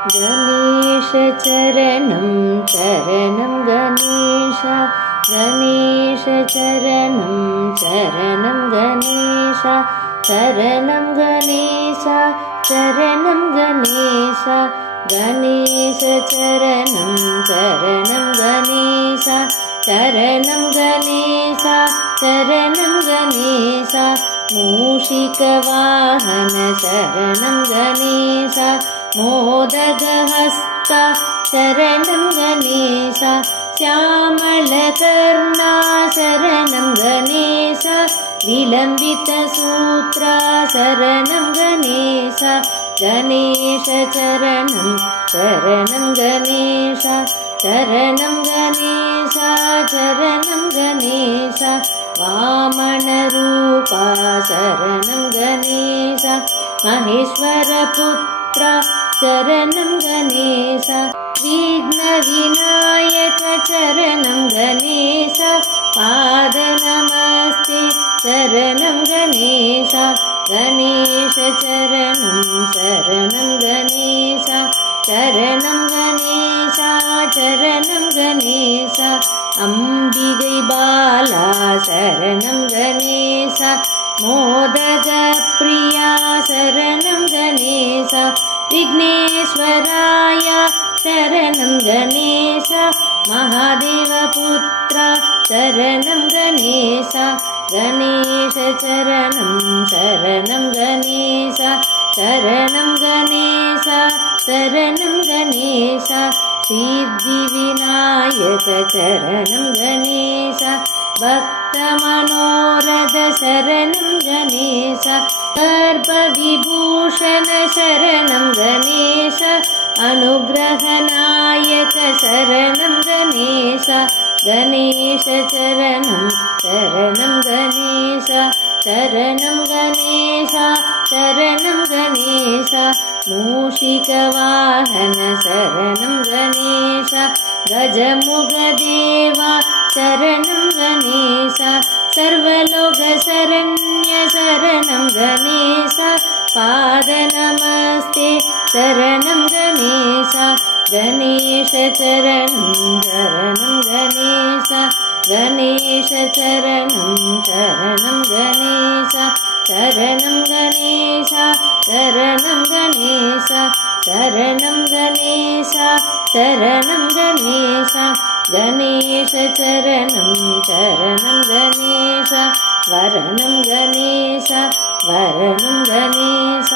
गणेश चरणं चरणं गणेश गणेश चरणं चरणं गणेश चरणं गणेश चरणं गणेश गणेश चरणं चरणं गणेश चरणं गणेश चरणं गणेश मूषिकवाहन शरणं गणेश मोदकहस्त शरणं गणेश श्यामलकर्णा शरणं गणेश विलम्बितसूत्रा शरणं गणेश गणेश चरणं शरणं गणेश चरणं गणेश चरणं गणेश वामनरूपा शरणं गणेश महेश्वरपुत्र शरणं गणेश विघ्नविनायक चरणं गणेश पादनमस्ते शरणं गणेश गणेश चरणं शरणं गणेश चरणं गणेश चरणं गणेश अम्बिकै बाला शरणं गणेश मोदकप्रिया शरणं गणेश विघ्नेश्वराय शरणं गणेश महादेवपुत्र शरणं गणेश गणेश चरणं शरणं गणेश शरणं गणेश शरणं गणेश सिद्धिविनायक चरणं गणेश भक्तमनोरथ शरणं गणेश सर्वविभूषण शरणं गणेश अनुग्रहनायक शरणं गणेश गणेश चरणं शरणं गणेश शरणं गणेश शरणं गणेश मूषिकवाहन शरणं गणेश गजमुखदेवा शरणं गणेश सर्वलोकशरण्य शरणं गणेश पादनमस्ते शरणं गणेश गणेश चरणं शरणं गणेश गणेश चरणं शरणं गणेश शरणं गणेश शरणं गणेश शरणं गणेश शरणं गणेश गणेश चरणं शरणं गणेश वरणं गणेश वरणं गणेश।